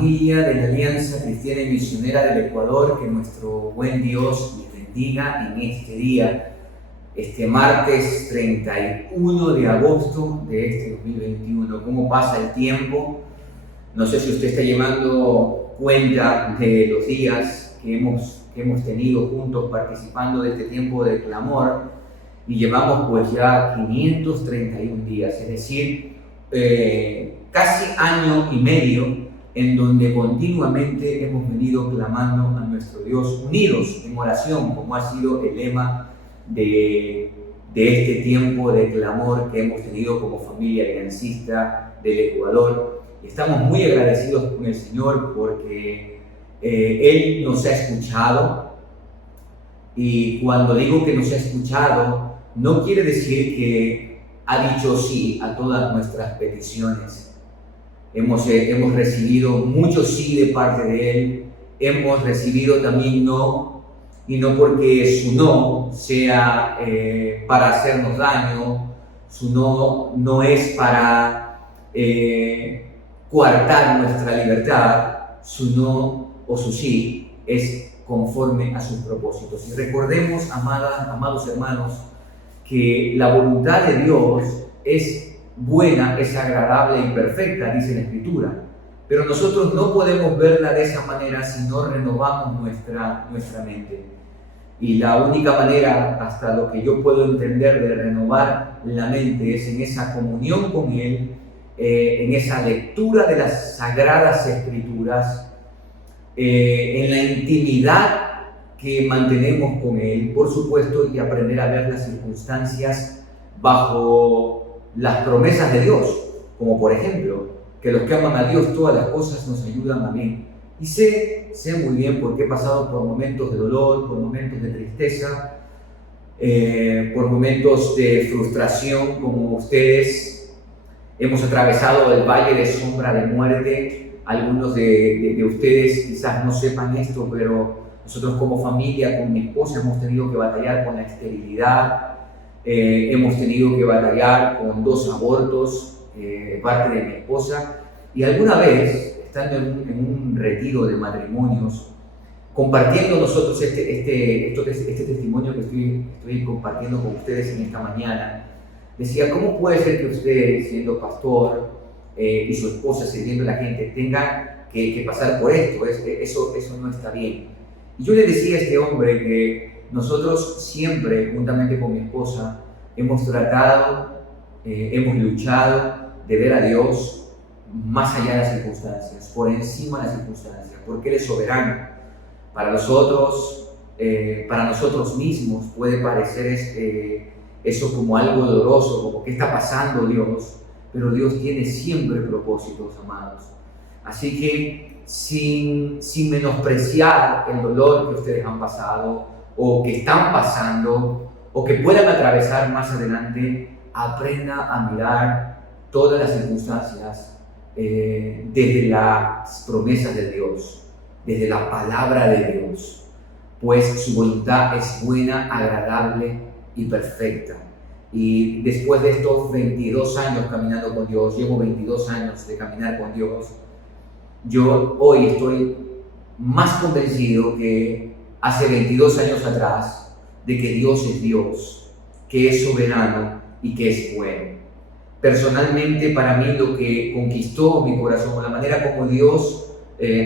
familia de la Alianza Cristiana y Misionera del Ecuador, que nuestro buen Dios les bendiga en este día, este martes 31 de agosto de este 2021. ¿Cómo pasa el tiempo? No sé si usted está llevando cuenta de los días que hemos tenido juntos participando de este tiempo de clamor, y llevamos pues ya 531 días, es decir, casi año y medio en donde continuamente hemos venido clamando a nuestro Dios, unidos en oración, como ha sido el lema de este tiempo de clamor que hemos tenido como familia aliancista del Ecuador. Y estamos muy agradecidos con el Señor porque Él nos ha escuchado, y cuando digo que nos ha escuchado, no quiere decir que ha dicho sí a todas nuestras peticiones. Hemos recibido mucho sí de parte de Él, hemos recibido también no, y no porque su no sea para hacernos daño, su no es para coartar nuestra libertad, su no o su sí es conforme a sus propósitos. Y recordemos, amados hermanos, que la voluntad de Dios es buena, es agradable y perfecta, dice la Escritura. Pero nosotros no podemos verla de esa manera si no renovamos nuestra mente. Y la única manera, hasta lo que yo puedo entender, de renovar la mente es en esa comunión con Él, en esa lectura de las Sagradas Escrituras, en la intimidad que mantenemos con Él, por supuesto, y aprender a ver las circunstancias bajo las promesas de Dios, como por ejemplo, que los que aman a Dios todas las cosas nos ayudan a bien. Y sé muy bien porque he pasado por momentos de dolor, por momentos de tristeza, por momentos de frustración como ustedes. Hemos atravesado el valle de sombra de muerte. Algunos de ustedes quizás no sepan esto, pero nosotros como familia, con mi esposa, hemos tenido que batallar con la esterilidad. Hemos tenido que batallar con 2 abortos de parte de mi esposa, y alguna vez, estando en un retiro de matrimonios, compartiendo nosotros este testimonio que estoy compartiendo con ustedes en esta mañana, decía: ¿cómo puede ser que usted, siendo pastor, y su esposa sirviendo a la gente, tenga que pasar por esto? Eso no está bien. Y yo le decía a este hombre que nosotros siempre, juntamente con mi esposa, hemos tratado, hemos luchado de ver a Dios más allá de las circunstancias, por encima de las circunstancias, porque Él es soberano. Para nosotros mismos puede parecer eso como algo doloroso, como ¿qué está pasando, Dios? Pero Dios tiene siempre propósitos, amados. Así que sin menospreciar el dolor que ustedes han pasado, o que están pasando, o que puedan atravesar más adelante, aprenda a mirar todas las circunstancias desde las promesas de Dios, desde la palabra de Dios, pues su voluntad es buena, agradable y perfecta. Y después de estos 22 años caminando con Dios, llevo 22 años de caminar con Dios, yo hoy estoy más convencido que hace 22 años atrás, de que Dios es Dios, que es soberano y que es bueno. Personalmente, para mí, lo que conquistó mi corazón, la manera como Dios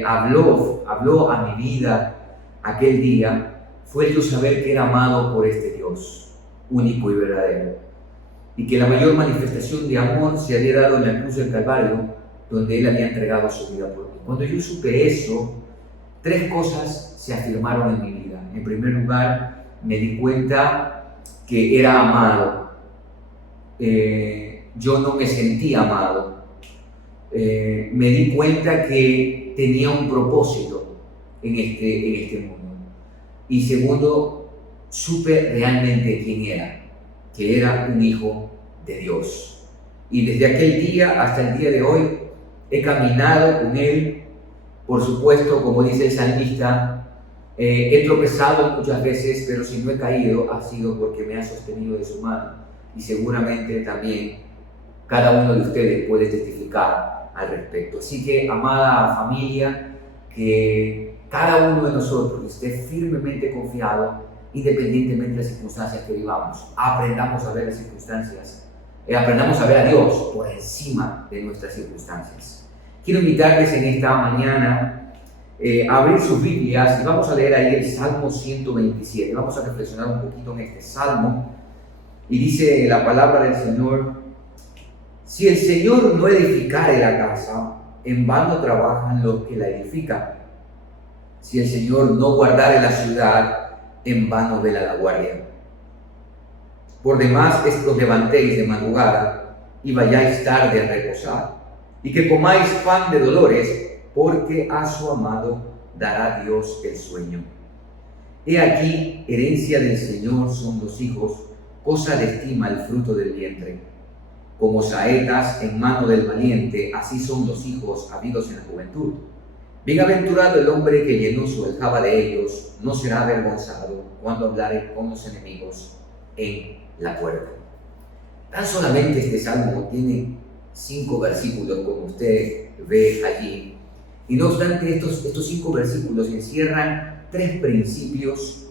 habló a mi vida aquel día, fue el yo saber que era amado por este Dios, único y verdadero, y que la mayor manifestación de amor se había dado en la cruz del Calvario, donde Él había entregado su vida por mí. Cuando yo supe eso, 3 cosas se afirmaron en mi vida. En primer lugar, me di cuenta que era amado. Yo no me sentía amado. Me di cuenta que tenía un propósito en este mundo. Y segundo, supe realmente quién era, que era un hijo de Dios. Y desde aquel día hasta el día de hoy he caminado con Él. Por supuesto, como dice el salmista, he tropezado muchas veces, pero si no he caído ha sido porque me ha sostenido de su mano. Y seguramente también cada uno de ustedes puede testificar al respecto. Así que, amada familia, que cada uno de nosotros esté firmemente confiado, independientemente de las circunstancias que vivamos. Aprendamos a ver las circunstancias, aprendamos a ver a Dios por encima de nuestras circunstancias. Quiero invitarles en esta mañana a abrir sus Biblias y vamos a leer ahí el Salmo 127. Vamos a reflexionar un poquito en este Salmo. Y dice la palabra del Señor: si el Señor no edificare la casa, en vano trabajan los que la edifican. Si el Señor no guardare la ciudad, en vano vela la guardia. Por demás es que os levantéis de madrugada y vayáis tarde a reposar, y que comáis pan de dolores, porque a su amado dará Dios el sueño. He aquí, herencia del Señor son los hijos, cosa de estima el fruto del vientre. Como saetas en mano del valiente, así son los hijos habidos en la juventud. Bienaventurado el hombre que llenó su aljaba de ellos, no será avergonzado cuando hablare con los enemigos en la puerta. Tan solamente este salmo tiene 5 versículos, como usted ve allí. Y no obstante, estos 5 versículos encierran 3 principios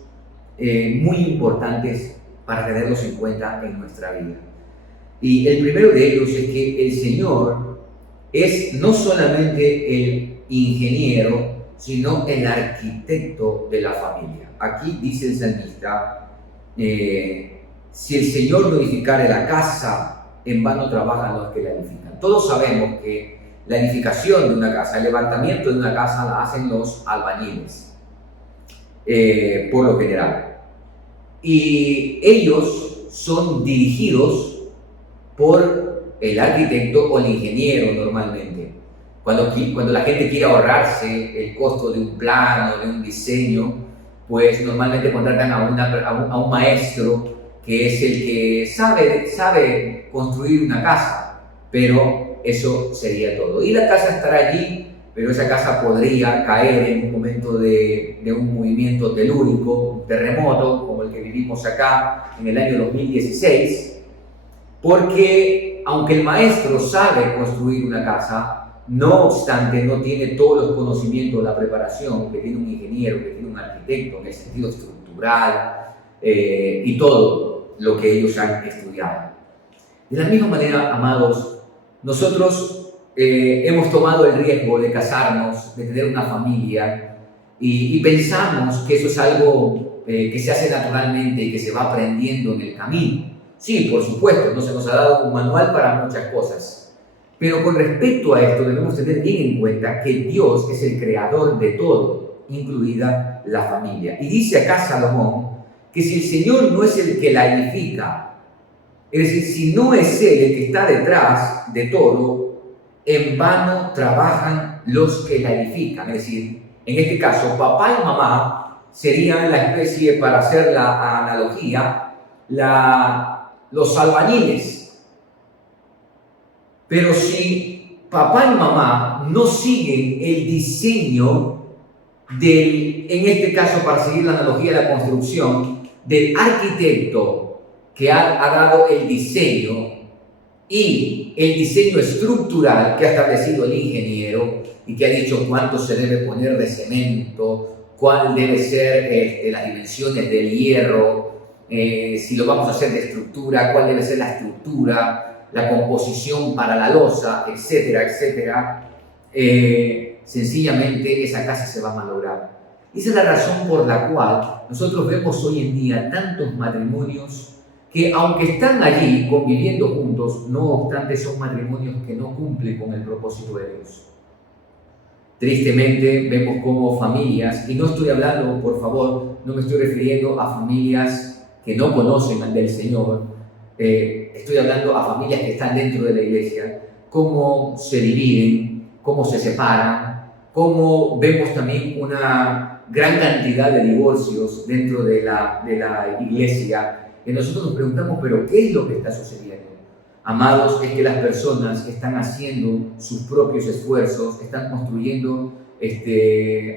muy importantes para tenerlos en cuenta en nuestra vida. Y el primero de ellos es que el Señor es no solamente el ingeniero, sino el arquitecto de la familia. Aquí dice el salmista: si el Señor no edificare la casa, en vano trabajan los que la edifican. Todos sabemos que la edificación de una casa, el levantamiento de una casa, la hacen los albañiles, por lo general. Y ellos son dirigidos por el arquitecto o el ingeniero normalmente. Cuando la gente quiere ahorrarse el costo de un plano, de un diseño, pues normalmente contratan a un maestro que es el que sabe construir una casa, pero eso sería todo. Y la casa estará allí, pero esa casa podría caer en un momento de un movimiento telúrico, un terremoto, como el que vivimos acá en el año 2016, porque aunque el maestro sabe construir una casa, no obstante no tiene todos los conocimientos, la preparación que tiene un ingeniero, que tiene un arquitecto en el sentido estructural y todo lo que ellos han estudiado. De la misma manera, amados, nosotros hemos tomado el riesgo de casarnos, de tener una familia y pensamos que eso es algo que se hace naturalmente y que se va aprendiendo en el camino. Sí, por supuesto, no se nos ha dado un manual para muchas cosas. Pero con respecto a esto debemos tener bien en cuenta que Dios es el creador de todo, incluida la familia. Y dice acá Salomón que si el Señor no es el que la edifica, es decir, si no es Él el que está detrás de todo, en vano trabajan los que la edifican. Es decir, en este caso, papá y mamá serían la especie, para hacer la analogía, los albañiles. Pero si papá y mamá no siguen el diseño en este caso, para seguir la analogía de la construcción, del arquitecto que ha dado el diseño y el diseño estructural que ha establecido el ingeniero y que ha dicho cuánto se debe poner de cemento, cuál debe ser las dimensiones del hierro, si lo vamos a hacer de estructura, cuál debe ser la estructura, la composición para la losa, etcétera, etcétera, sencillamente esa casa se va a malograr. Esa es la razón por la cual nosotros vemos hoy en día tantos matrimonios que, aunque están allí conviviendo juntos, no obstante son matrimonios que no cumplen con el propósito de Dios. Tristemente vemos como familias, y no estoy hablando, por favor, no me estoy refiriendo a familias que no conocen del Señor, estoy hablando a familias que están dentro de la iglesia, cómo se dividen, cómo se separan, cómo vemos también una gran cantidad de divorcios dentro de la iglesia, que nosotros nos preguntamos, pero ¿qué es lo que está sucediendo? Amados, es que las personas están haciendo sus propios esfuerzos, están construyendo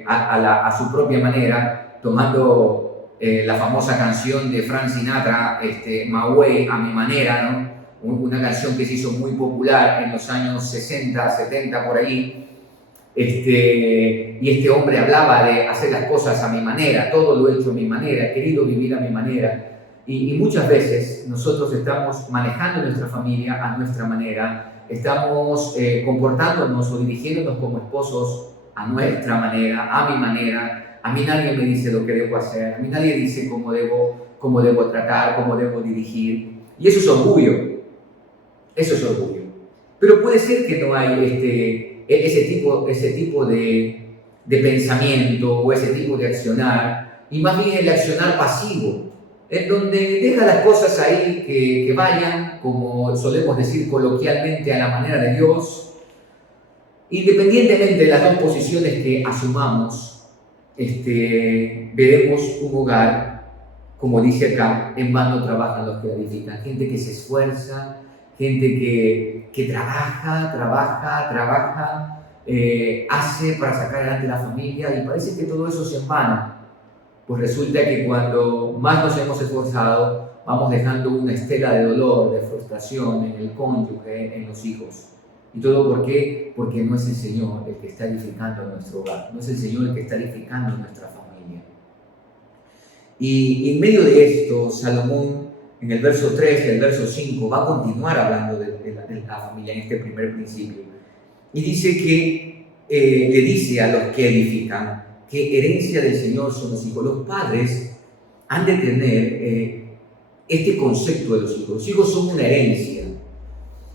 a su propia manera, tomando la famosa canción de Frank Sinatra, My Way, a mi manera, ¿no? una canción que se hizo muy popular en los años 60, 70 por ahí. Y este hombre hablaba de hacer las cosas a mi manera, todo lo he hecho a mi manera, he querido vivir a mi manera. Y muchas veces nosotros estamos manejando nuestra familia a nuestra manera, estamos comportándonos o dirigiéndonos como esposos a nuestra manera, a mi manera. A mí nadie me dice lo que debo hacer, a mí nadie dice cómo debo tratar, cómo debo dirigir. Y eso es orgullo, eso es orgullo. Pero puede ser que no hay ese tipo de pensamiento o ese tipo de accionar, y más bien el accionar pasivo, en donde deja las cosas ahí que vayan, como solemos decir coloquialmente, a la manera de Dios. Independientemente de las dos posiciones que asumamos, veremos un hogar, como dice acá, en vano trabajan los que edifican. Gente que se esfuerza, gente que trabaja, hace para sacar adelante la familia, y parece que todo eso se en vano. Pues resulta que cuando más nos hemos esforzado, vamos dejando una estela de dolor, de frustración en el cónyuge, en los hijos. ¿Y todo por qué? Porque no es el Señor el que está edificando nuestro hogar, no es el Señor el que está edificando nuestra familia. Y en medio de esto, Salomón, en el verso 3 y el verso 5, va a continuar hablando de la familia en este primer principio. Y dice que le dice a los que edifican que herencia del Señor son los hijos. Los padres han de tener este concepto de los hijos. Los hijos son una herencia,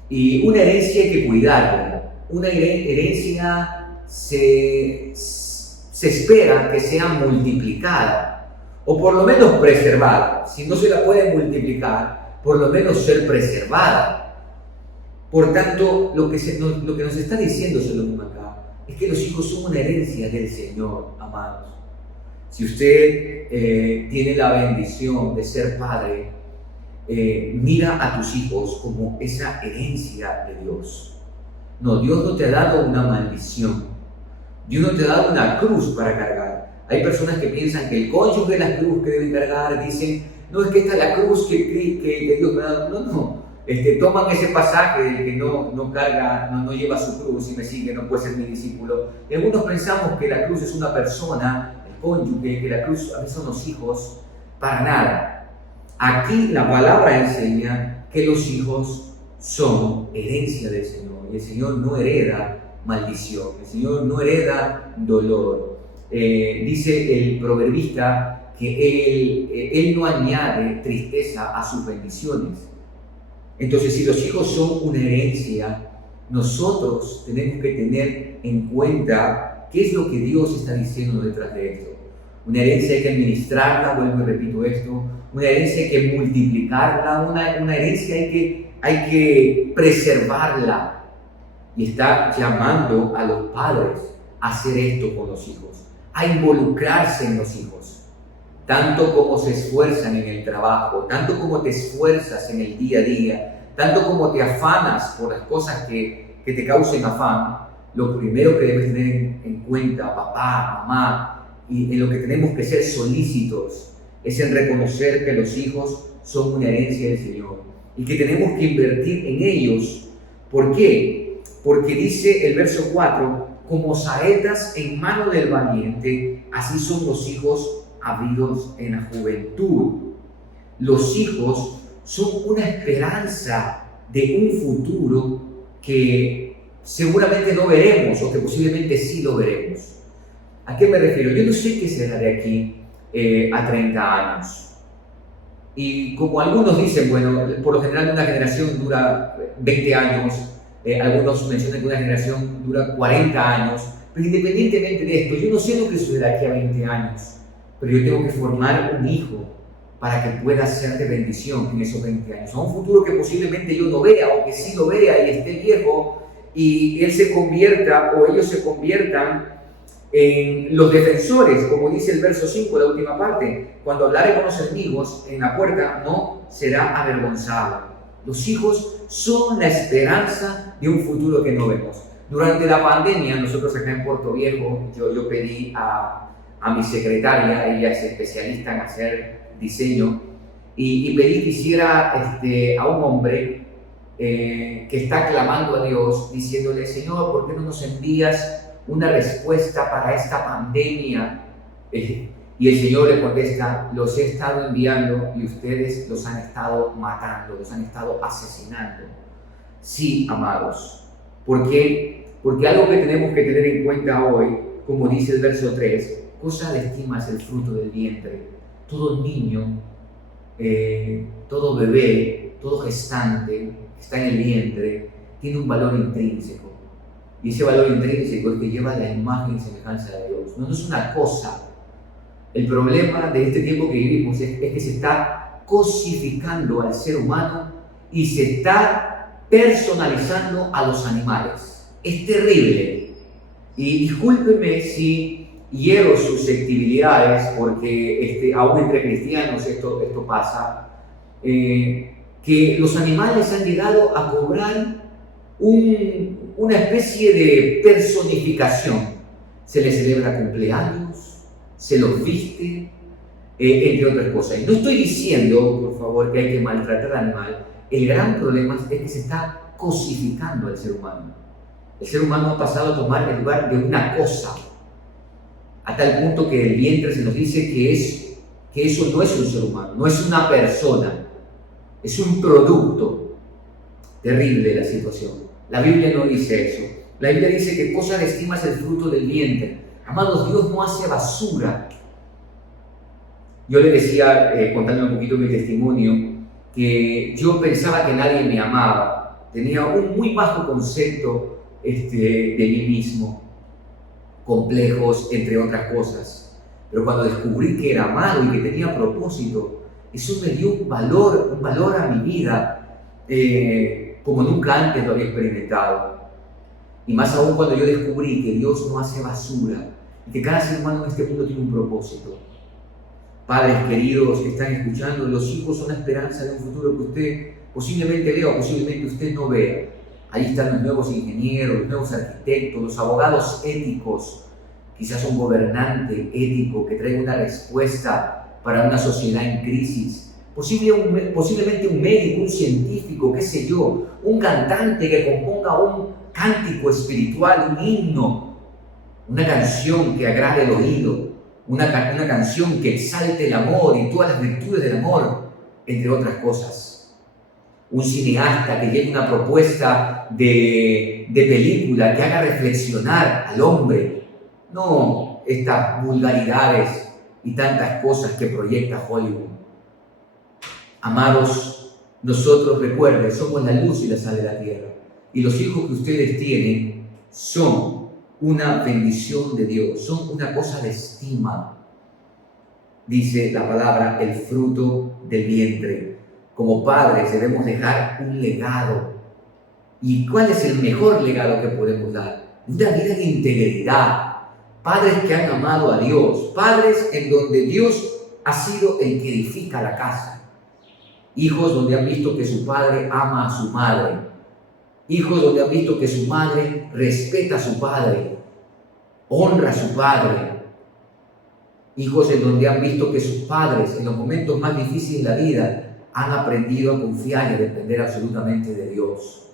y una herencia hay que cuidarla. Una herencia se espera que sea multiplicada, o por lo menos preservada. Si no se la puede multiplicar, por lo menos ser preservada. Por tanto, lo que nos está diciendo Salomón acá es que los hijos son una herencia del Señor, amados. Si usted tiene la bendición de ser padre, mira a tus hijos como esa herencia de Dios. No, Dios no te ha dado una maldición. Dios no te ha dado una cruz para cargar. Hay personas que piensan que el cónyuge es la cruz que deben cargar. Dicen, no, es que esta es la cruz que Dios me ha dado. No. Toman ese pasaje del que no carga, no lleva su cruz y me sigue, no puede ser mi discípulo. Y algunos pensamos que la cruz es una persona, el cónyuge, que la cruz a veces son los hijos. Para nada. Aquí la palabra enseña que los hijos son herencia del Señor, y el Señor no hereda maldición, el Señor no hereda dolor. Dice el proverbista que Él no añade tristeza a sus bendiciones. Entonces, si los hijos son una herencia, nosotros tenemos que tener en cuenta qué es lo que Dios está diciendo detrás de esto. Una herencia hay que administrarla, vuelvo y repito esto. Una herencia hay que multiplicarla, una herencia hay que preservarla. Y está llamando a los padres a hacer esto con los hijos, a involucrarse en los hijos. Tanto como se esfuerzan en el trabajo, tanto como te esfuerzas en el día a día, tanto como te afanas por las cosas que te causen afán, lo primero que debes tener en cuenta, papá, mamá, y en lo que tenemos que ser solícitos, es en reconocer que los hijos son una herencia del Señor y que tenemos que invertir en ellos. ¿Por qué? Porque dice el verso 4, como saetas en mano del valiente, así son los hijos habidos en la juventud. Los hijos son una esperanza de un futuro que seguramente no veremos, o que posiblemente sí lo veremos. ¿A qué me refiero? Yo no sé qué será de aquí a 30 años. Y como algunos dicen, bueno, por lo general una generación dura 20 años, algunos mencionan que una generación dura 40 años, pero independientemente de esto, yo no sé lo que sucederá aquí a 20 años, pero yo tengo que formar un hijo para que pueda ser de bendición en esos 20 años, a un futuro que posiblemente yo no vea, o que sí lo vea y esté viejo, y él se convierta, o ellos se conviertan en los defensores, como dice el verso 5, la última parte, cuando hablare con los enemigos en la puerta, no será avergonzado. Los hijos son la esperanza de un futuro que no vemos. Durante la pandemia, nosotros acá en Puerto Viejo, yo pedí a mi secretaria, ella es especialista en hacer diseño, y pedí que hiciera a un hombre que está clamando a Dios, diciéndole: Señor, ¿por qué no nos envías una respuesta para esta pandemia? Y el Señor le contesta: los he estado enviando y ustedes los han estado matando, los han estado asesinando. Sí, amados. ¿Por qué? Porque algo que tenemos que tener en cuenta hoy, como dice el verso 3, cosa de estima es el fruto del vientre. Todo niño, todo bebé, todo gestante que está en el vientre, tiene un valor intrínseco. Y ese valor intrínseco es que lleva la imagen y semejanza de Dios. No es una cosa. El problema de este tiempo que vivimos es que se está cosificando al ser humano y se está personalizando a los animales. Es terrible. Y discúlpenme si hiero susceptibilidades, porque aún entre cristianos esto pasa, que los animales han llegado a cobrar una especie de personificación. Se les celebra cumpleaños, se los viste, entre otras cosas. Y no estoy diciendo, por favor, que hay que maltratar al animal. El gran problema es que se está cosificando al ser humano. El ser humano ha pasado a tomar el lugar de una cosa, a tal punto que el vientre se nos dice que eso no es un ser humano, no es una persona, es un producto. Terrible la situación. La Biblia no dice eso. La Biblia dice que cosa de estima es el fruto del vientre. Amados, Dios no hace basura. Yo le decía, contándole un poquito mi testimonio, que yo pensaba que nadie me amaba. Tenía un muy bajo concepto de mí mismo, complejos, entre otras cosas. Pero cuando descubrí que era amado y que tenía propósito, eso me dio un valor a mi vida, como nunca antes lo había experimentado. Y más aún cuando yo descubrí que Dios no hace basura y que cada ser humano en este mundo tiene un propósito. Padres queridos que están escuchando, los hijos son la esperanza de un futuro que usted posiblemente vea o posiblemente usted no vea. Ahí están los nuevos ingenieros, los nuevos arquitectos, los abogados éticos, quizás un gobernante ético que traiga una respuesta para una sociedad en crisis. Posiblemente un médico, un científico, qué sé yo, un cantante que componga un cántico espiritual, un himno, una canción que agrade el oído, una canción que exalte el amor y todas las virtudes del amor, entre otras cosas. Un cineasta que lleve una propuesta de película que haga reflexionar al hombre, no estas vulgaridades y tantas cosas que proyecta Hollywood. Amados, nosotros, recuerden, somos la luz y la sal de la tierra. Y los hijos que ustedes tienen son una bendición de Dios, son una cosa de estima. Dice la palabra, el fruto del vientre. Como padres debemos dejar un legado. ¿Y cuál es el mejor legado que podemos dar? Una vida de integridad. Padres que han amado a Dios, padres en donde Dios ha sido el que edifica la casa. Hijos donde han visto que su padre ama a su madre. Hijos donde han visto que su madre respeta a su padre, honra a su padre. Hijos en donde han visto que sus padres, en los momentos más difíciles de la vida, han aprendido a confiar y a depender absolutamente de Dios.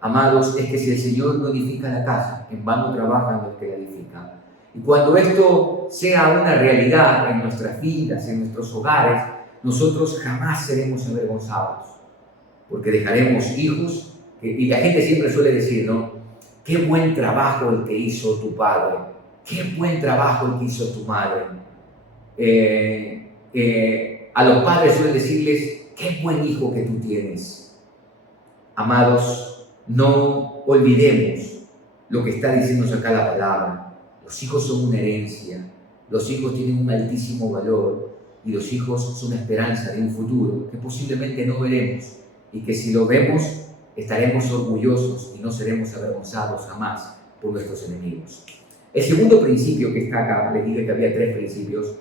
Amados, es que si el Señor no edifica la casa, en vano trabajan los que la edifican. Y cuando esto sea una realidad en nuestras vidas, en nuestros hogares, nosotros jamás seremos avergonzados, porque dejaremos hijos, y la gente siempre suele decir, ¿no? Qué buen trabajo el que hizo tu padre, qué buen trabajo el que hizo tu madre. A los padres suelen decirles, qué buen hijo que tú tienes. Amados, no olvidemos lo que está diciéndonos acá la palabra. Los hijos son una herencia, los hijos tienen un altísimo valor y los hijos son la esperanza de un futuro que posiblemente no veremos y que si lo vemos estaremos orgullosos y no seremos avergonzados jamás por nuestros enemigos. El segundo principio que está acá, les dije que había 3 principios,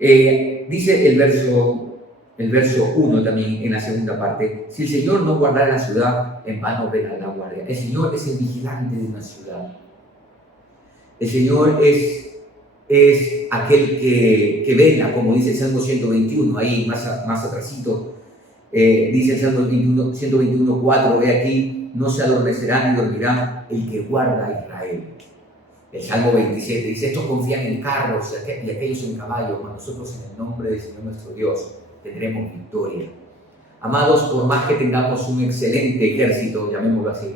dice el verso 1 también en la segunda parte, si el Señor no guardara la ciudad, en vano vela la guardia. El Señor es el vigilante de una ciudad. El Señor es aquel que vela, como dice el Salmo 121, ahí más atrasito, Dice el Salmo 121:4, ve aquí, no se adormecerá ni dormirá el que guarda a Israel. El Salmo 27 dice, estos confían en carros y aquellos en caballos, mas nosotros en el nombre del Señor nuestro Dios tendremos victoria. Amados, por más que tengamos un excelente ejército, llamémoslo así,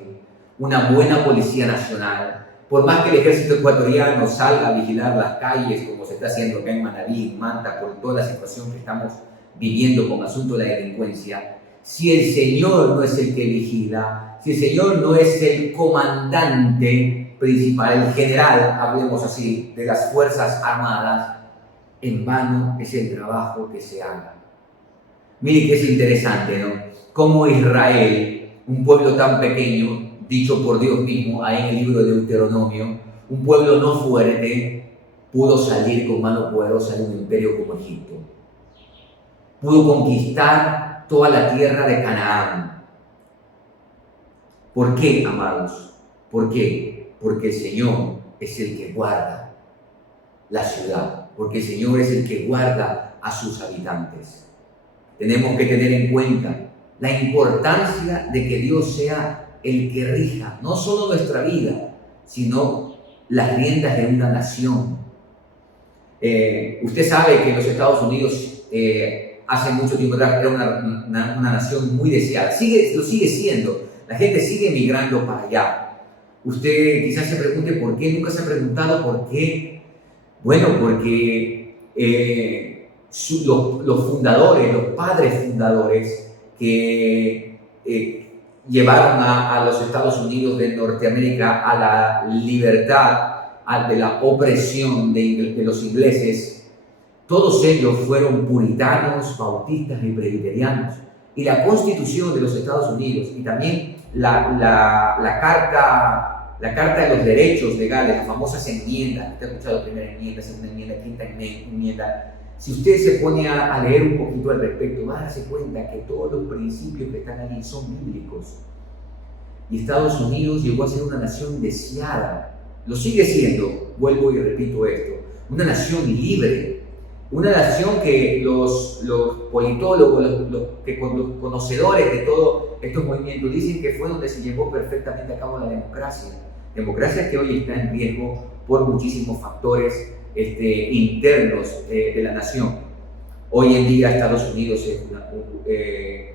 una buena policía nacional, por más que el ejército ecuatoriano salga a vigilar las calles, como se está haciendo acá en Manabí, en Manta, por toda la situación que estamos viviendo con asunto de la delincuencia, si el Señor no es el que vigila, si el Señor no es el comandante principal, el general, hablemos así, de las Fuerzas Armadas, en vano es el trabajo que se haga. Miren que es interesante, ¿no? Cómo Israel, un pueblo tan pequeño, dicho por Dios mismo, ahí en el libro de Deuteronomio, un pueblo no fuerte, pudo salir con mano poderosa de un imperio como Egipto. Pudo conquistar toda la tierra de Canaán. ¿Por qué, amados? ¿Por qué? Porque el Señor es el que guarda la ciudad, porque el Señor es el que guarda a sus habitantes. Tenemos que tener en cuenta la importancia de que Dios sea el que rija no solo nuestra vida, sino las riendas de una nación. Usted sabe que los Estados Unidos hace mucho tiempo atrás era una nación muy deseada, lo sigue siendo, la gente sigue emigrando para allá. Usted quizás se pregunte por qué, nunca se ha preguntado por qué. Bueno, porque los fundadores, los padres fundadores que llevaron a los Estados Unidos de Norteamérica a la libertad, de la opresión de los ingleses, todos ellos fueron puritanos, bautistas y presbiterianos. Y la Constitución de los Estados Unidos y también la Carta de los Derechos Legales, las famosas enmiendas, usted ha escuchado primera enmienda, segunda enmienda, quinta enmienda. Si usted se pone a leer un poquito al respecto, va a darse cuenta que todos los principios que están ahí son bíblicos. Y Estados Unidos llegó a ser una nación deseada, lo sigue siendo, vuelvo y repito esto, una nación libre, una nación que los politólogos, los conocedores de todos estos movimientos dicen que fue donde se llevó perfectamente a cabo la democracia. Democracia que hoy está en riesgo por muchísimos factores internos de la nación. Hoy en día Estados Unidos es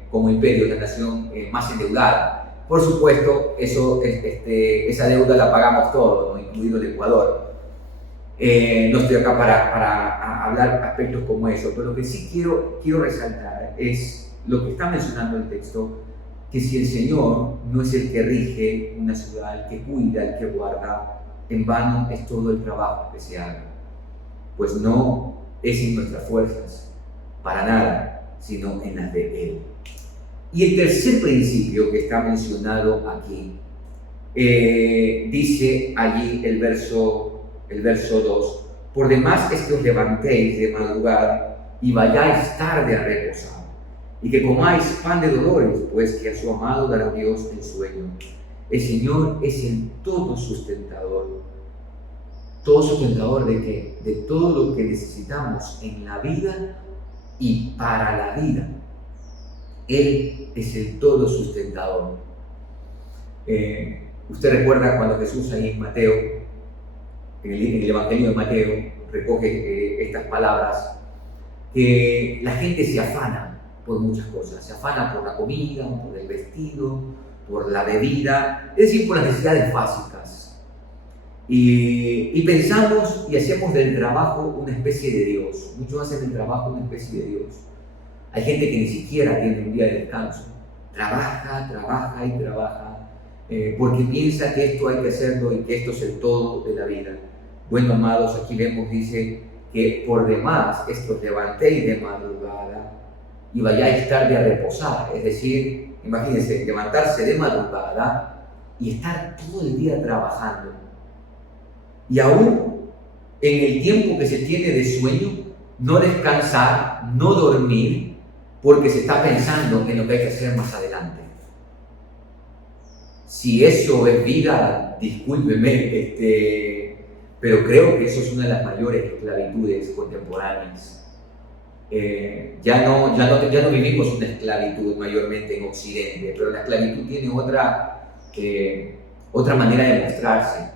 como imperio la nación más endeudada. Por supuesto, esa deuda la pagamos todos, ¿no? Incluido el Ecuador. No estoy acá para hablar aspectos como eso, pero lo que sí quiero resaltar es lo que está mencionando el texto, que si el Señor no es el que rige una ciudad, el que cuida, el que guarda, en vano es todo el trabajo que se haga. Pues no es en nuestras fuerzas, para nada, sino en las de Él. Y el tercer principio que está mencionado aquí, dice allí el verso 2, por demás es que os levantéis de madrugada y vayáis tarde a reposar, y que comáis pan de dolores, pues que a su amado dará Dios el sueño. El Señor es el todo sustentador. ¿Todo sustentador de qué? De todo lo que necesitamos en la vida y para la vida. Él es el todo sustentador. Usted recuerda cuando Jesús ahí en Mateo, en el Evangelio de Mateo, recoge estas palabras, que la gente se afana por muchas cosas, se afana por la comida, por el vestido, por la bebida, es decir, por las necesidades básicas. Y pensamos y hacemos del trabajo una especie de Dios. Muchos hacen del trabajo una especie de Dios. Hay gente que ni siquiera tiene un día de descanso. Trabaja porque piensa que esto hay que hacerlo y que esto es el todo de la vida. Bueno, amados, aquí vemos, dice que por demás estos levantéis de madrugada y vayáis tarde a reposar. Es decir, imagínense, levantarse de madrugada y estar todo el día trabajando. Y aún en el tiempo que se tiene de sueño, no descansar, no dormir, porque se está pensando en lo que hay que hacer más adelante. Si eso es vida, discúlpeme, pero creo que eso es una de las mayores esclavitudes contemporáneas. Ya no vivimos una esclavitud mayormente en Occidente, pero la esclavitud tiene otra manera de mostrarse.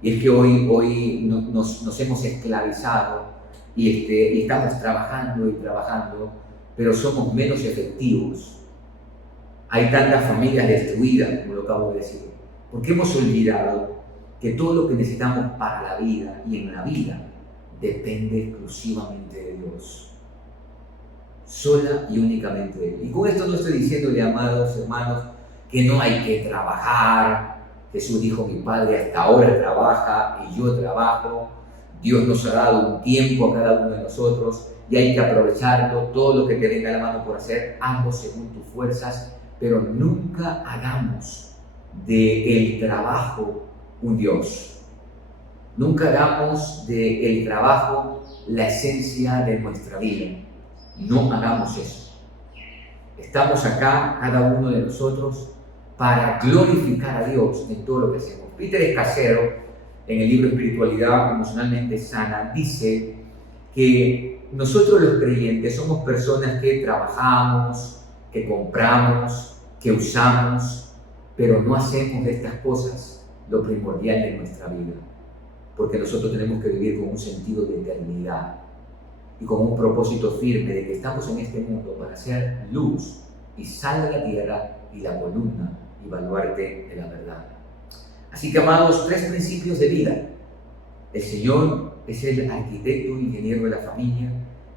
Y es que hoy nos hemos esclavizado y estamos trabajando y trabajando, pero somos menos efectivos. Hay tantas familias destruidas, como lo acabo de decir, porque hemos olvidado que todo lo que necesitamos para la vida y en la vida depende exclusivamente de Dios. Sola y únicamente de Él. Y con esto no estoy diciéndole, amados hermanos, que no hay que trabajar. Jesús dijo, mi Padre hasta ahora trabaja y yo trabajo. Dios nos ha dado un tiempo a cada uno de nosotros y hay que aprovecharlo. Todo lo que te venga a la mano por hacer, hazlo según tus fuerzas, pero nunca hagamos del trabajo un Dios. Nunca hagamos del trabajo la esencia de nuestra vida. No hagamos eso. Estamos acá, cada uno de nosotros, para glorificar a Dios en todo lo que hacemos. Peter Escacero, en el libro Espiritualidad Emocionalmente Sana, dice que nosotros los creyentes somos personas que trabajamos, que compramos, que usamos, pero no hacemos de estas cosas lo primordial de nuestra vida, porque nosotros tenemos que vivir con un sentido de eternidad y con un propósito firme de que estamos en este mundo para ser luz y sal de la tierra y la columna y baluarte de la verdad. Así que, amados, 3 principios de vida. El Señor es el arquitecto, ingeniero de la familia.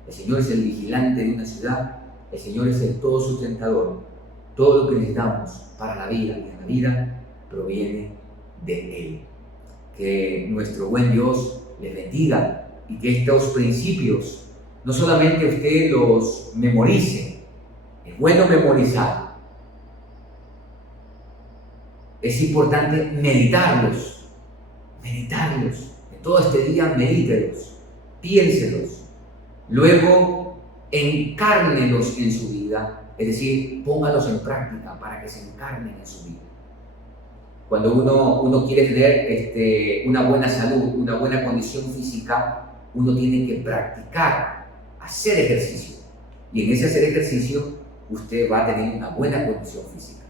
El Señor es el vigilante de una ciudad. El Señor es el todo sustentador. Todo lo que necesitamos para la vida y en la vida proviene de Él. Que nuestro buen Dios les bendiga y que estos principios no solamente usted los memorice. Es bueno memorizar. Es importante meditarlos. En todo este día medítelos, piénselos. Luego encárnelos en su vida, es decir, póngalos en práctica para que se encarnen en su vida. Cuando uno quiere tener una buena salud, una buena condición física, uno tiene que practicar, hacer ejercicio. Y en ese hacer ejercicio, usted va a tener una buena condición física.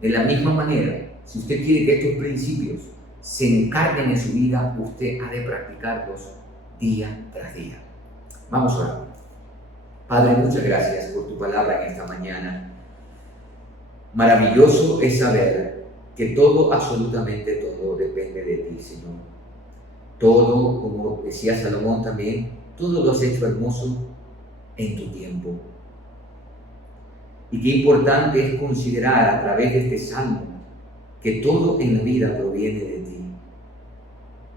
De la misma manera, si usted quiere que estos principios se encarnen en su vida, usted ha de practicarlos día tras día. Vamos a orar. Padre, muchas gracias por tu palabra en esta mañana. Maravilloso es saber que todo, absolutamente todo, depende de ti, Señor. Todo, como decía Salomón también, todo lo has hecho hermoso en tu tiempo. Y qué importante es considerar a través de este salmo que todo en la vida proviene de ti.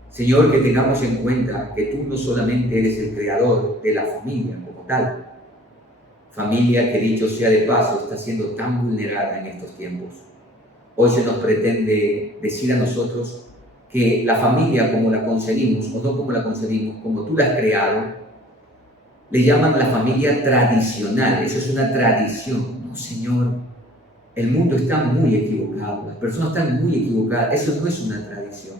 Señor, que tengamos en cuenta que tú no solamente eres el creador de la familia como tal, familia que, dicho sea de paso, está siendo tan vulnerada en estos tiempos. Hoy se nos pretende decir a nosotros que la familia como la concebimos, o no como la concebimos, como tú la has creado, le llaman la familia tradicional. Eso es una tradición. No, Señor, el mundo está muy equivocado, las personas están muy equivocadas. Eso no es una tradición.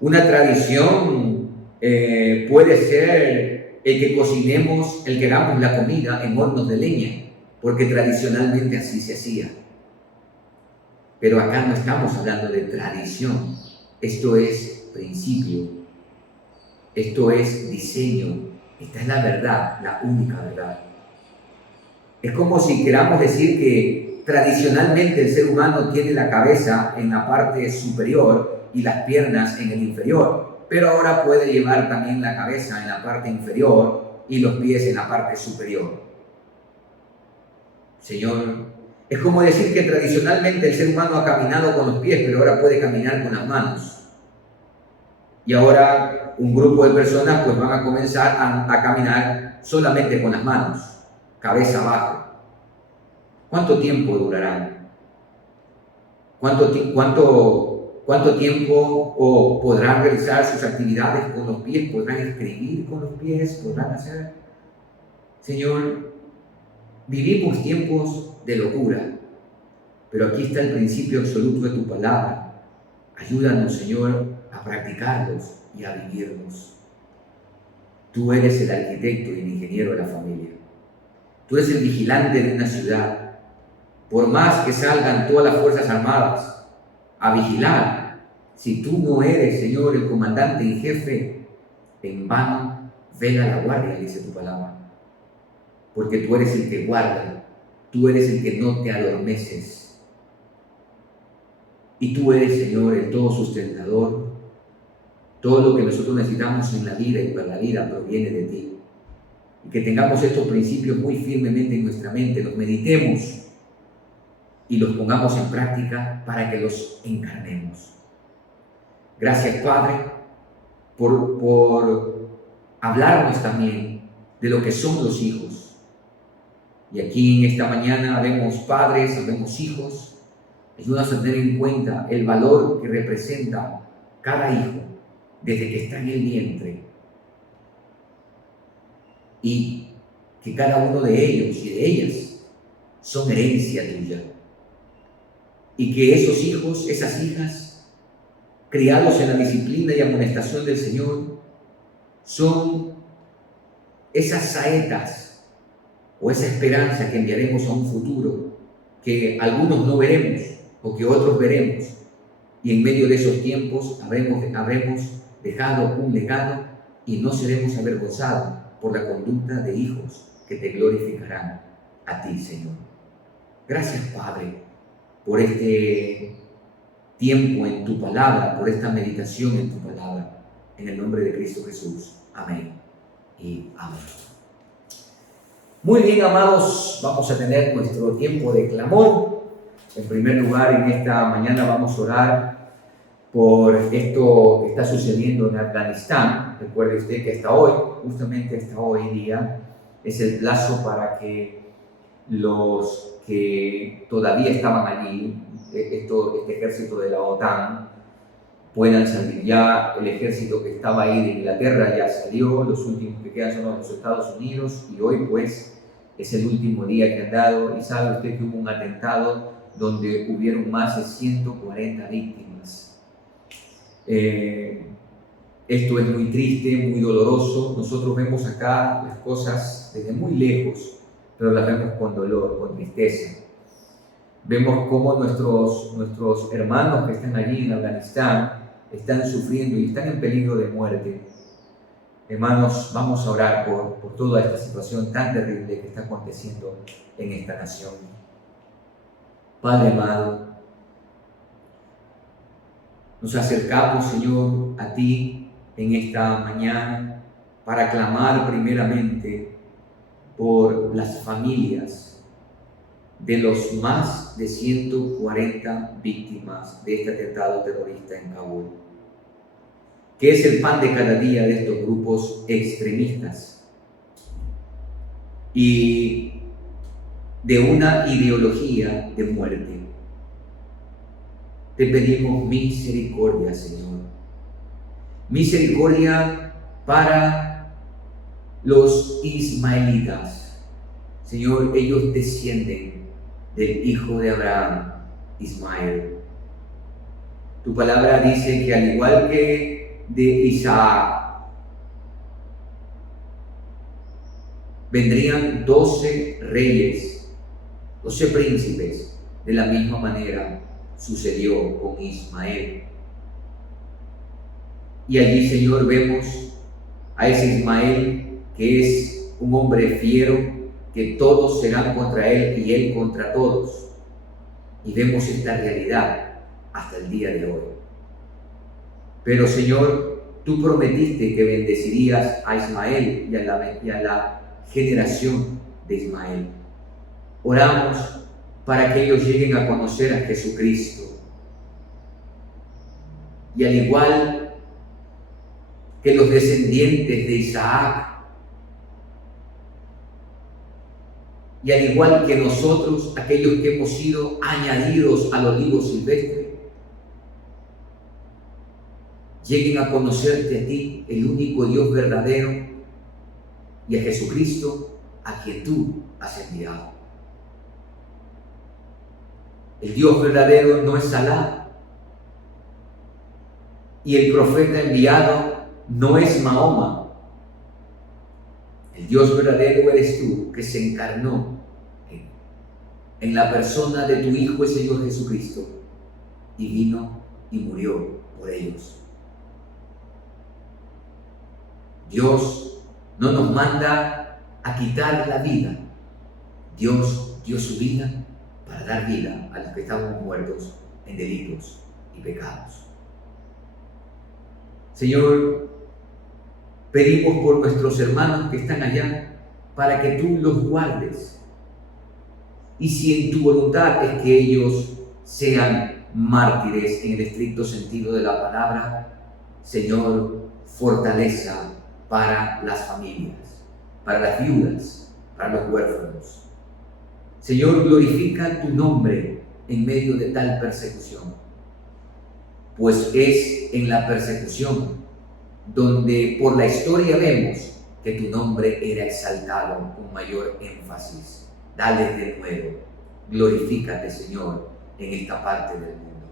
Una tradición puede ser el que cocinemos, el que hagamos la comida en hornos de leña, porque tradicionalmente así se hacía. Pero acá no estamos hablando de tradición. Esto es principio. Esto es diseño. Esta es la verdad, la única verdad. Es como si queramos decir que tradicionalmente el ser humano tiene la cabeza en la parte superior y las piernas en el inferior, pero ahora puede llevar también la cabeza en la parte inferior y los pies en la parte superior. Señor, es como decir que tradicionalmente el ser humano ha caminado con los pies, pero ahora puede caminar con las manos. Y ahora un grupo de personas pues van a comenzar a caminar solamente con las manos, cabeza abajo. ¿Cuánto tiempo durarán? ¿Cuánto tiempo podrán realizar sus actividades con los pies? ¿Podrán escribir con los pies? ¿Podrán hacer? Señor, vivimos tiempos de locura, pero aquí está el principio absoluto de tu palabra. Ayúdanos, Señor, a practicarlos y a vivirlos. Tú eres el arquitecto y el ingeniero de la familia. Tú eres el vigilante de una ciudad. Por más que salgan todas las Fuerzas Armadas a vigilar, si tú no eres, Señor, el comandante en jefe, en vano vela la guardia, dice tu palabra. Porque tú eres el que guarda, tú eres el que no te adormeces. Y tú eres, Señor, el todo sustentador. Todo lo que nosotros necesitamos en la vida y para la vida proviene de ti. Y que tengamos estos principios muy firmemente en nuestra mente, los meditemos y los pongamos en práctica para que los encarnemos. Gracias, Padre, por hablarnos también de lo que son los hijos. Y aquí en esta mañana vemos padres, vemos hijos. Ayúdanos a tener en cuenta el valor que representa cada hijo desde que está en el vientre. Y que cada uno de ellos y de ellas son herencia tuya. Y que esos hijos, esas hijas, criados en la disciplina y amonestación del Señor, son esas saetas o esa esperanza que enviaremos a un futuro que algunos no veremos o que otros veremos. Y en medio de esos tiempos habremos dejado un legado y no seremos avergonzados por la conducta de hijos que te glorificarán a ti, Señor. Gracias, Padre, por este tiempo en tu palabra, por esta meditación en tu palabra. En el nombre de Cristo Jesús. Amén y amén. Muy bien, amados, vamos a tener nuestro tiempo de clamor. En primer lugar, en esta mañana vamos a orar por esto que está sucediendo en Afganistán. Recuerde usted que hasta hoy, justamente hasta hoy día, es el plazo para que los que todavía estaban allí, este ejército de la OTAN, puedan salir. Ya el ejército que estaba ahí de Inglaterra ya salió, los últimos que quedan son los Estados Unidos, y hoy pues es el último día que han dado, y sabe usted que hubo un atentado donde hubieron más de 140 víctimas. Esto es muy triste, muy doloroso. Nosotros vemos acá las cosas desde muy lejos, pero las vemos con dolor, con tristeza. Vemos cómo nuestros hermanos que están allí en Afganistán están sufriendo y están en peligro de muerte. Hermanos, vamos a orar por toda esta situación tan terrible que está aconteciendo en esta nación. Padre amado, nos acercamos, Señor, a ti en esta mañana para clamar primeramente por las familias de los más de 140 víctimas de este atentado terrorista en Kabul, que es el pan de cada día de estos grupos extremistas y de una ideología de muerte. Te pedimos misericordia, Señor. Misericordia para los ismaelitas. Señor, ellos descienden del hijo de Abraham, Ismael. Tu palabra dice que al igual que de Isaac, vendrían 12 reyes, 12 príncipes. De la misma manera sucedió con Ismael. Y allí, Señor, vemos a ese Ismael que es un hombre fiero, que todos serán contra él y él contra todos. Y vemos esta realidad hasta el día de hoy. Pero, Señor, tú prometiste que bendecirías a Ismael y a la generación de Ismael. Oramos para que ellos lleguen a conocer a Jesucristo. Y al igual que los descendientes de Isaac, y al igual que nosotros, aquellos que hemos sido añadidos al olivo silvestre, lleguen a conocerte a ti, el único Dios verdadero, y a Jesucristo, a quien tú has enviado. El Dios verdadero no es Alá, y el profeta enviado no es Mahoma, El Dios verdadero eres tú, que se encarnó en la persona de tu Hijo, el Señor Jesucristo, y vino y murió por ellos. Dios no nos manda a quitar la vida. Dios dio su vida para dar vida a los que estaban muertos en delitos y pecados. Señor, pedimos por nuestros hermanos que están allá para que tú los guardes. Y si en tu voluntad es que ellos sean mártires en el estricto sentido de la palabra, Señor, fortaleza para las familias, para las viudas, para los huérfanos. Señor, glorifica tu nombre en medio de tal persecución, pues es en la persecución donde por la historia vemos que tu nombre era exaltado con mayor énfasis. Dale de nuevo, glorifícate, Señor, en esta parte del mundo.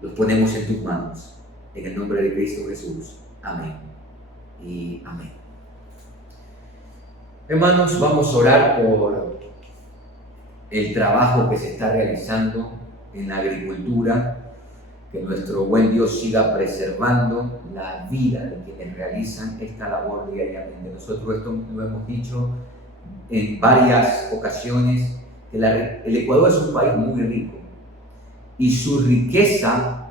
Los ponemos en tus manos, en el nombre de Cristo Jesús. Amén y amén. Hermanos, vamos a orar por el trabajo que se está realizando en la agricultura, que nuestro buen Dios siga preservando la vida de quienes realizan esta labor diariamente. Nosotros esto lo hemos dicho en varias ocasiones, que el Ecuador es un país muy rico y su riqueza,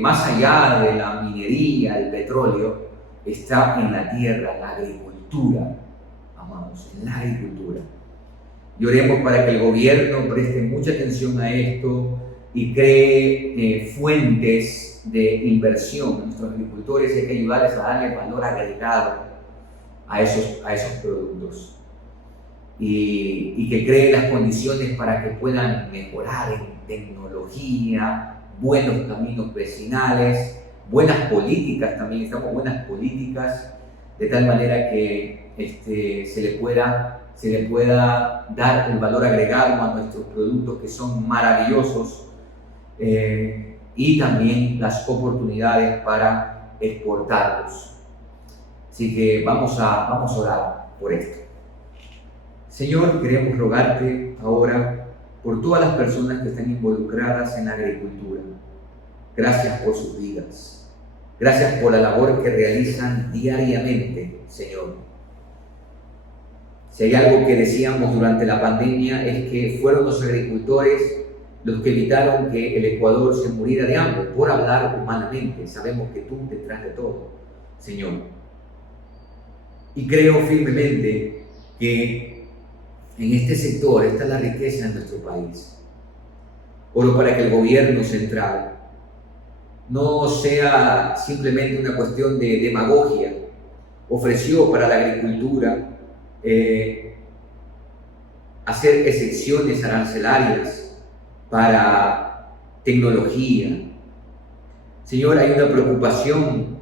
más allá de la minería, el petróleo, está en la tierra, la agricultura, amados, en la agricultura. Y oremos para que el gobierno preste mucha atención a esto y cree fuentes de inversión. A nuestros agricultores hay que ayudarles a darle valor agregado a esos productos. Y que cree las condiciones para que puedan mejorar en tecnología, buenos caminos vecinales, buenas políticas también, necesitamos buenas políticas, de tal manera que se le pueda dar el valor agregado a nuestros productos que son maravillosos, y también las oportunidades para exportarlos. Así que vamos a orar por esto. Señor, queremos rogarte ahora por todas las personas que están involucradas en la agricultura. Gracias por sus vidas. Gracias por la labor que realizan diariamente, Señor. Si hay algo que decíamos durante la pandemia es que fueron los agricultores los que evitaron que el Ecuador se muriera de hambre, por hablar humanamente. Sabemos que tú detrás de todo, Señor. Y creo firmemente que en este sector está la riqueza de nuestro país. Oro para que el gobierno central no sea simplemente una cuestión de demagogia. Ofreció para la agricultura hacer excepciones arancelarias para tecnología. Señor, hay una preocupación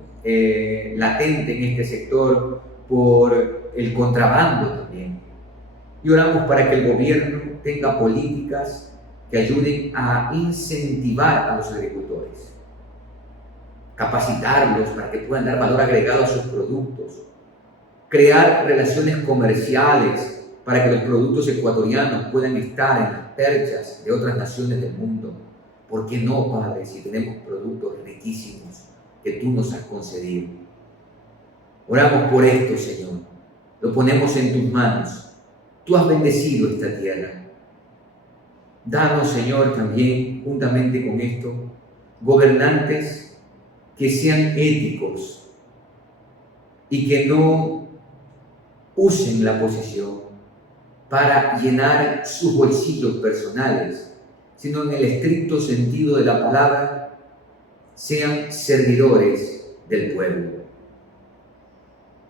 latente en este sector por el contrabando también. Y oramos para que el gobierno tenga políticas que ayuden a incentivar a los agricultores, capacitarlos para que puedan dar valor agregado a sus productos, crear relaciones comerciales para que los productos ecuatorianos puedan estar en las perchas de otras naciones del mundo. ¿Por qué no, Padre, si tenemos productos riquísimos que tú nos has concedido? Oramos por esto, Señor. Lo ponemos en tus manos. Tú has bendecido esta tierra. Danos, Señor, también, juntamente con esto, gobernantes que sean éticos y que no usen la posición para llenar sus bolsillos personales, sino en el estricto sentido de la palabra, sean servidores del pueblo.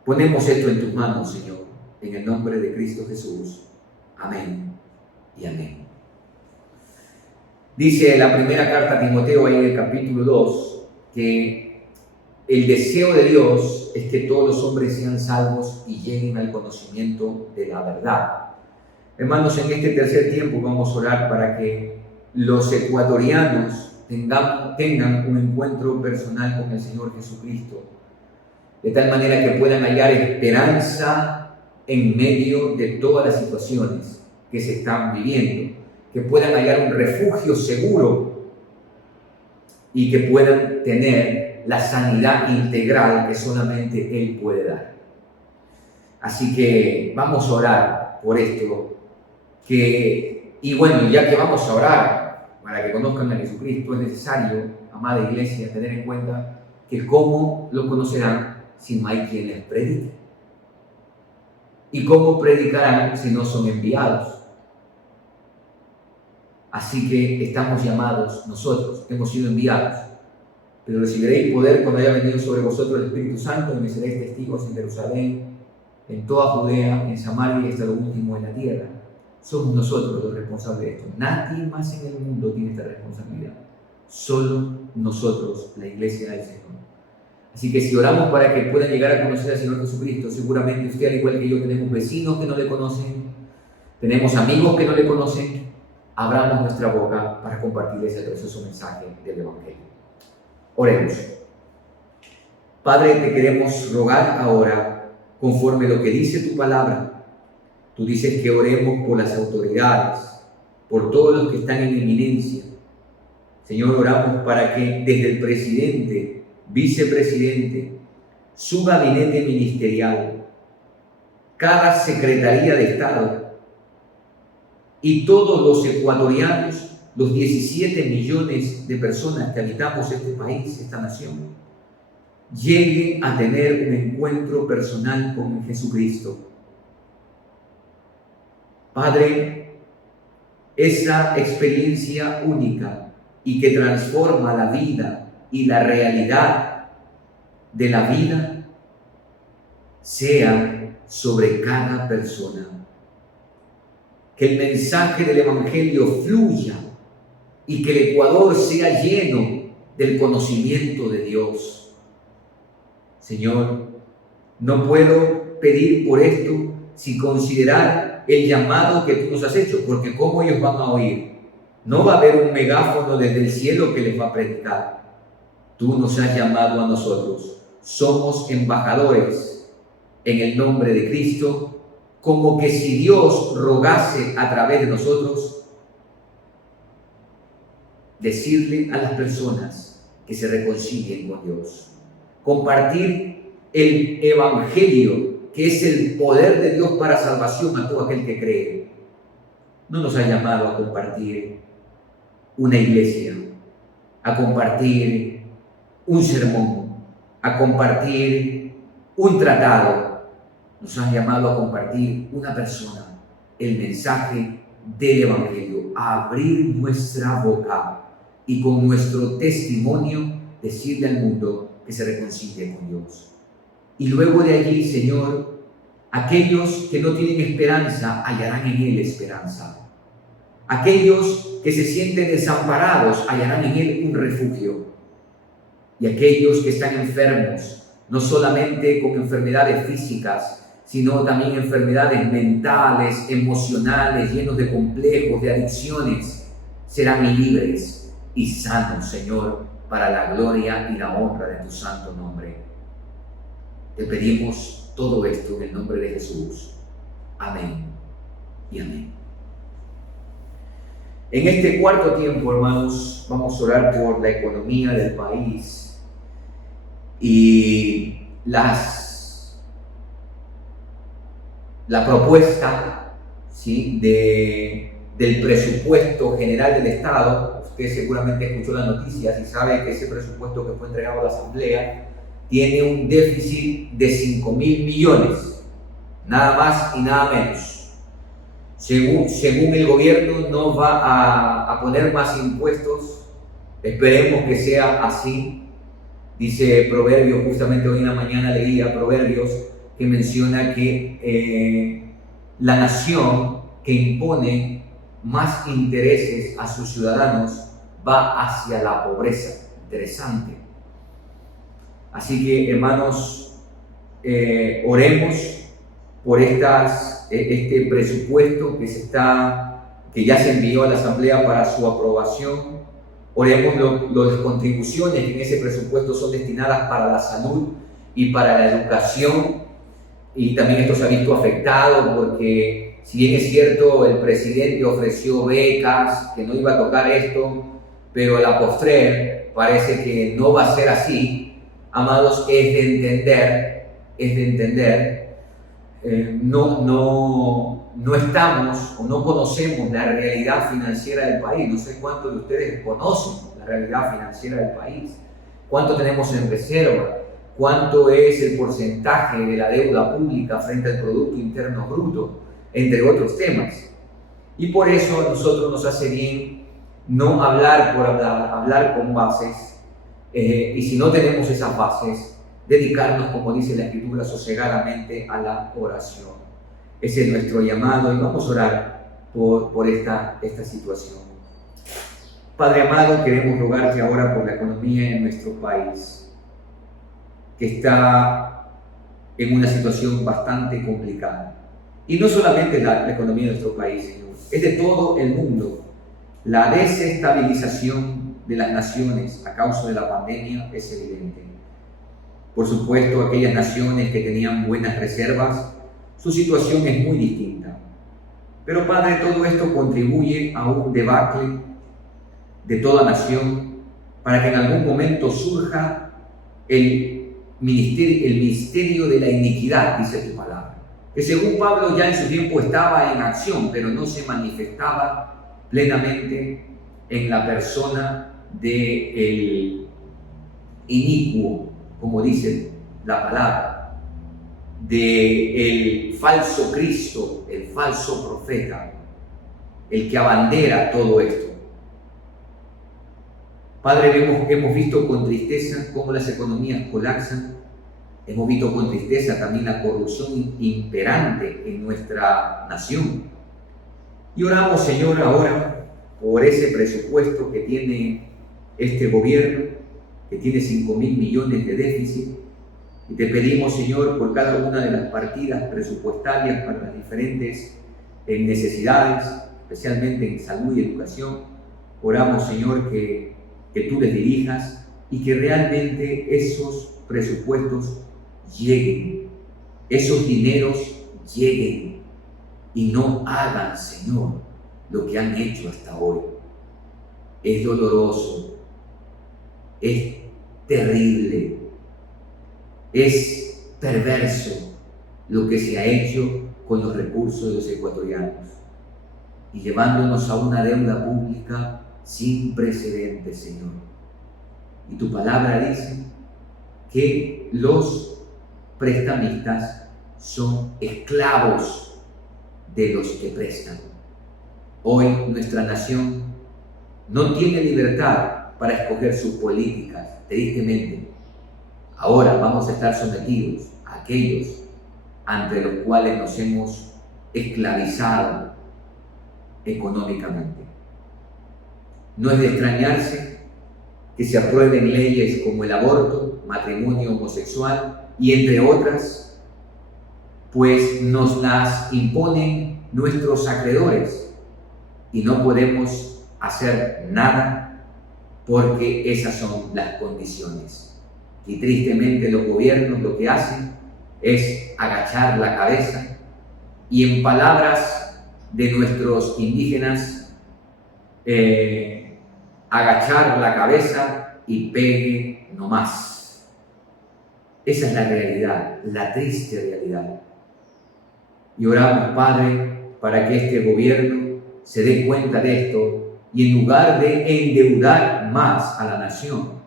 Ponemos esto en tus manos, Señor, en el nombre de Cristo Jesús. Amén y amén. Dice la primera carta a Timoteo, ahí en el capítulo 2, que el deseo de Dios es que todos los hombres sean salvos y lleguen al conocimiento de la verdad. Hermanos, en este tercer tiempo vamos a orar para que los ecuatorianos tengan un encuentro personal con el Señor Jesucristo. de tal manera que puedan hallar esperanza en medio de todas las situaciones que se están viviendo, que puedan hallar un refugio seguro y que puedan tener la sanidad integral que solamente Él puede dar. Así que vamos a orar por esto, y bueno, ya que vamos a orar para que conozcan a Jesucristo, es necesario, amada iglesia, tener en cuenta que cómo lo conocerán si no hay quien les predique. ¿Y cómo predicarán si no son enviados? Así que estamos llamados nosotros, hemos sido enviados, pero recibiréis poder cuando haya venido sobre vosotros el Espíritu Santo y me seréis testigos en Jerusalén, en toda Judea, en Samaria y hasta lo último en la tierra. Somos nosotros los responsables de esto. Nadie más en el mundo tiene esta responsabilidad. Solo nosotros, la iglesia del Señor. Así que si oramos para que puedan llegar a conocer al Señor Jesucristo, seguramente usted, al igual que yo, tenemos vecinos que no le conocen, tenemos amigos que no le conocen. Abramos nuestra boca para compartir ese precioso mensaje del Evangelio. Oremos. Padre, te queremos rogar ahora, conforme a lo que dice tu palabra. Tú dices que oremos por las autoridades, por todos los que están en eminencia. Señor, oramos para que desde el presidente, vicepresidente, su gabinete ministerial, cada secretaría de Estado y todos los ecuatorianos, los 17 millones de personas que habitamos este país, esta nación, lleguen a tener un encuentro personal con Jesucristo. Padre, esa experiencia única y que transforma la vida y la realidad de la vida sea sobre cada persona. Que el mensaje del Evangelio fluya y que el Ecuador sea lleno del conocimiento de Dios. Señor, no puedo pedir por esto sin considerar el llamado que tú nos has hecho, porque ¿cómo ellos van a oír? No va a haber un megáfono desde el cielo que les va a predicar. Tú nos has llamado a nosotros. Somos embajadores en el nombre de Cristo, como que si Dios rogase a través de nosotros, decirle a las personas que se reconcilien con Dios. Compartir el Evangelio, que es el poder de Dios para salvación a todo aquel que cree. No nos ha llamado a compartir una iglesia, a compartir un sermón, a compartir un tratado. Nos ha llamado a compartir una persona, el mensaje del Evangelio, a abrir nuestra boca y con nuestro testimonio decirle al mundo que se reconcilie con Dios. Y luego de allí, Señor, aquellos que no tienen esperanza hallarán en Él esperanza. Aquellos que se sienten desamparados hallarán en Él un refugio. Y aquellos que están enfermos, no solamente con enfermedades físicas, sino también enfermedades mentales, emocionales, llenos de complejos, de adicciones, serán libres y sanos, Señor, para la gloria y la honra de tu santo nombre. Te pedimos todo esto en el nombre de Jesús. Amén y amén. En este cuarto tiempo, hermanos, vamos a orar por la economía del país y la propuesta, ¿sí?, del presupuesto general del Estado. Usted seguramente escuchó las noticias y sabe que ese presupuesto que fue entregado a la Asamblea tiene un déficit de 5.000 millones, nada más y nada menos. Según el gobierno, no va a poner más impuestos. Esperemos que sea así. Dice Proverbios, justamente hoy en la mañana leía Proverbios, que menciona que la nación que impone más intereses a sus ciudadanos va hacia la pobreza. Interesante. Así que, hermanos, oremos por este presupuesto que ya se envió a la Asamblea para su aprobación. Oremos las contribuciones que en ese presupuesto son destinadas para la salud y para la educación, y también esto se ha visto afectado porque si bien es cierto el presidente ofreció becas, que no iba a tocar esto, pero a la postre parece que no va a ser así. Amados, es de entender, no estamos o no conocemos la realidad financiera del país. No sé cuántos de ustedes conocen la realidad financiera del país, cuánto tenemos en reserva, cuánto es el porcentaje de la deuda pública frente al Producto Interno Bruto, entre otros temas. Y por eso a nosotros nos hace bien no hablar por hablar, hablar con bases, y si no tenemos esas bases, dedicarnos, como dice la Escritura, sosegadamente a la oración. Ese es nuestro llamado y vamos a orar por esta situación. Padre amado, queremos rogarte ahora por la economía en nuestro país, que está en una situación bastante complicada. Y no solamente la economía de nuestro país, Señor, es de todo el mundo. La desestabilización de las naciones a causa de la pandemia es evidente. Por supuesto, aquellas naciones que tenían buenas reservas, su situación es muy distinta. Pero Padre, todo esto contribuye a un debacle de toda nación para que en algún momento surja el misterio de la iniquidad, dice tu palabra, que según Pablo ya en su tiempo estaba en acción, pero no se manifestaba plenamente en la persona del inicuo, como dice la palabra, del falso Cristo, el falso profeta, el que abandera todo esto. Padre, hemos visto con tristeza cómo las economías colapsan, hemos visto con tristeza también la corrupción imperante en nuestra nación. Y oramos, Señor, ahora por ese presupuesto que tiene este gobierno, que tiene 5.000 millones de déficit, y te pedimos, Señor, por cada una de las partidas presupuestarias para las diferentes necesidades, especialmente en salud y educación. Oramos, Señor, que tú les dirijas y que realmente esos presupuestos lleguen, esos dineros lleguen y no hagan, Señor, lo que han hecho hasta hoy. Es doloroso, es terrible, es perverso lo que se ha hecho con los recursos de los ecuatorianos y llevándonos a una deuda pública sin precedentes, Señor. Y tu palabra dice que los prestamistas son esclavos de los que prestan. Hoy nuestra nación no tiene libertad para escoger sus políticas, tristemente. Ahora vamos a estar sometidos a aquellos ante los cuales nos hemos esclavizado económicamente. No es de extrañarse que se aprueben leyes como el aborto, matrimonio homosexual y entre otras, pues nos las imponen nuestros acreedores y no podemos hacer nada porque esas son las condiciones. Y tristemente los gobiernos lo que hacen es agachar la cabeza y, en palabras de nuestros indígenas, agachar la cabeza y pegue nomás. Esa es la realidad, la triste realidad. Y oramos, Padre, para que este gobierno se dé cuenta de esto y en lugar de endeudar más a la nación,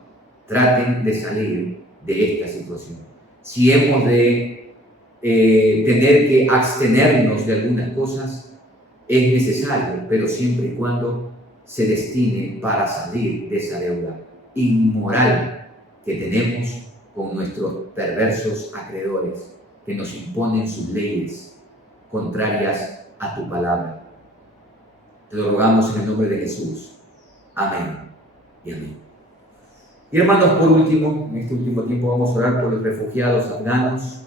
traten de salir de esta situación. Si hemos de tener que abstenernos de algunas cosas, es necesario, pero siempre y cuando se destine para salir de esa deuda inmoral que tenemos con nuestros perversos acreedores que nos imponen sus leyes contrarias a tu palabra. Te lo rogamos en el nombre de Jesús. Amén y amén. Y hermanos, por último, en este último tiempo vamos a orar por los refugiados afganos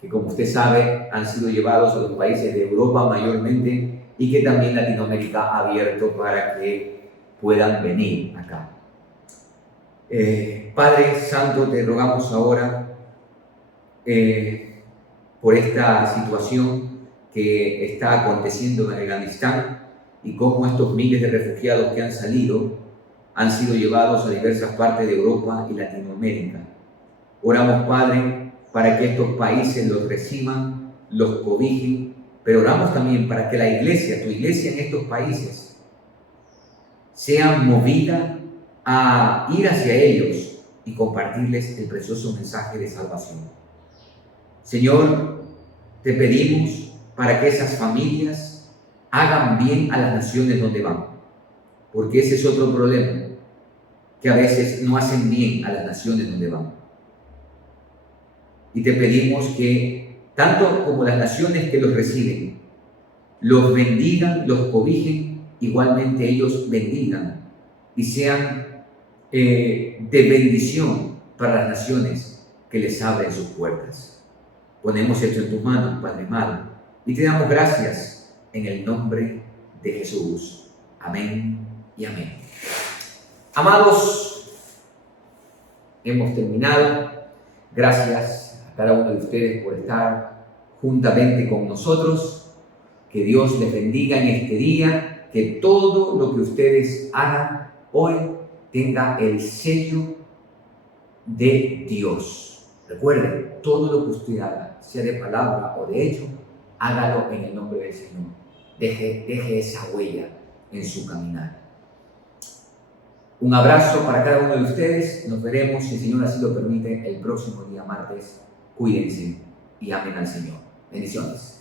que, como usted sabe, han sido llevados a los países de Europa mayormente y que también Latinoamérica ha abierto para que puedan venir acá. Padre Santo, te rogamos ahora por esta situación que está aconteciendo en Afganistán y cómo estos miles de refugiados que han salido han sido llevados a diversas partes de Europa y Latinoamérica. Oramos, Padre, para que estos países los reciban, los cobijen, pero oramos también para que la iglesia, tu iglesia en estos países, sea movida a ir hacia ellos y compartirles el precioso mensaje de salvación. Señor, te pedimos para que esas familias hagan bien a las naciones donde van, porque ese es otro problema, que a veces no hacen bien a las naciones donde van. Y te pedimos que, tanto como las naciones que los reciben, los bendigan, los cobijen, igualmente ellos bendigan y sean de bendición para las naciones que les abren sus puertas. Ponemos esto en tus manos, Padre amado, y te damos gracias en el nombre de Jesús. Amén y amén. Amados, hemos terminado. Gracias a cada uno de ustedes por estar juntamente con nosotros. Que Dios les bendiga en este día, que todo lo que ustedes hagan hoy tenga el sello de Dios. Recuerden, todo lo que usted haga, sea de palabra o de hecho, hágalo en el nombre del Señor. Deje esa huella en su caminar. Un abrazo para cada uno de ustedes. Nos veremos, si el Señor así lo permite, el próximo día martes. Cuídense y amen al Señor. Bendiciones.